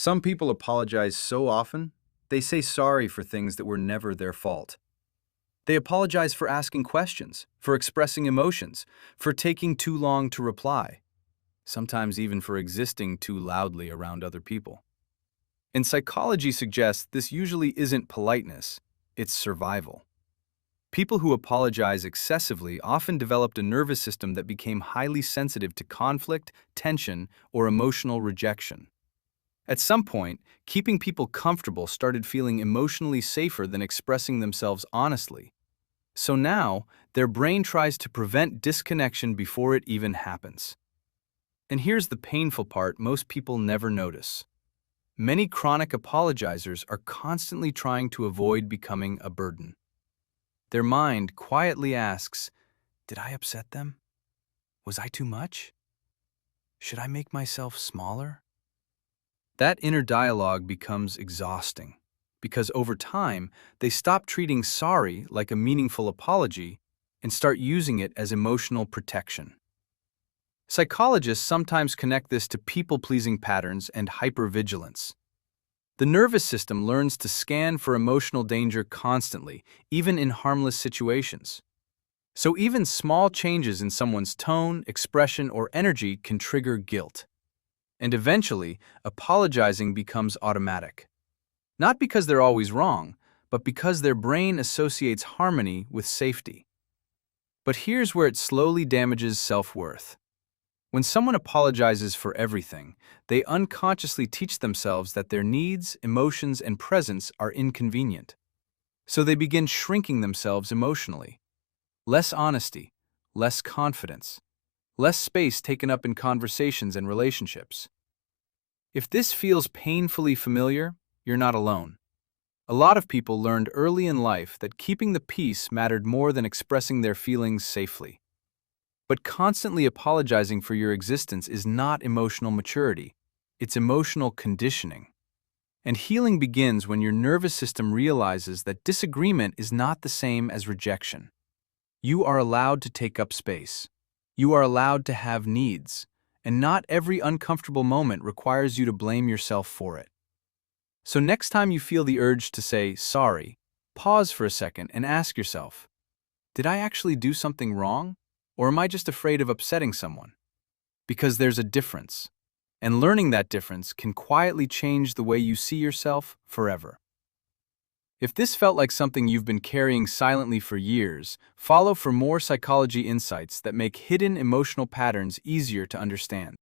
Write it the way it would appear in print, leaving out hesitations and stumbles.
Some people apologize so often, they say sorry for things that were never their fault. They apologize for asking questions, for expressing emotions, for taking too long to reply, sometimes even for existing too loudly around other people. And psychology suggests this usually isn't politeness, it's survival. People who apologize excessively often developed a nervous system that became highly sensitive to conflict, tension, or emotional rejection. At some point, keeping people comfortable started feeling emotionally safer than expressing themselves honestly. So now, their brain tries to prevent disconnection before it even happens. And here's the painful part most people never notice. Many chronic apologizers are constantly trying to avoid becoming a burden. Their mind quietly asks, "Did I upset them? Was I too much? Should I make myself smaller?" That inner dialogue becomes exhausting because over time, they stop treating sorry like a meaningful apology and start using it as emotional protection. Psychologists sometimes connect this to people-pleasing patterns and hypervigilance. The nervous system learns to scan for emotional danger constantly, even in harmless situations. So even small changes in someone's tone, expression, or energy can trigger guilt. And eventually, apologizing becomes automatic. Not because they're always wrong, but because their brain associates harmony with safety. But here's where it slowly damages self-worth. When someone apologizes for everything, they unconsciously teach themselves that their needs, emotions, and presence are inconvenient. So they begin shrinking themselves emotionally. Less honesty, less confidence, less space taken up in conversations and relationships. If this feels painfully familiar, you're not alone. A lot of people learned early in life that keeping the peace mattered more than expressing their feelings safely. But constantly apologizing for your existence is not emotional maturity. It's emotional conditioning. And healing begins when your nervous system realizes that disagreement is not the same as rejection. You are allowed to take up space. You are allowed to have needs. And not every uncomfortable moment requires you to blame yourself for it. So next time you feel the urge to say sorry, pause for a second and ask yourself, did I actually do something wrong? Or am I just afraid of upsetting someone? Because there's a difference. And learning that difference can quietly change the way you see yourself forever. If this felt like something you've been carrying silently for years, follow for more psychology insights that make hidden emotional patterns easier to understand.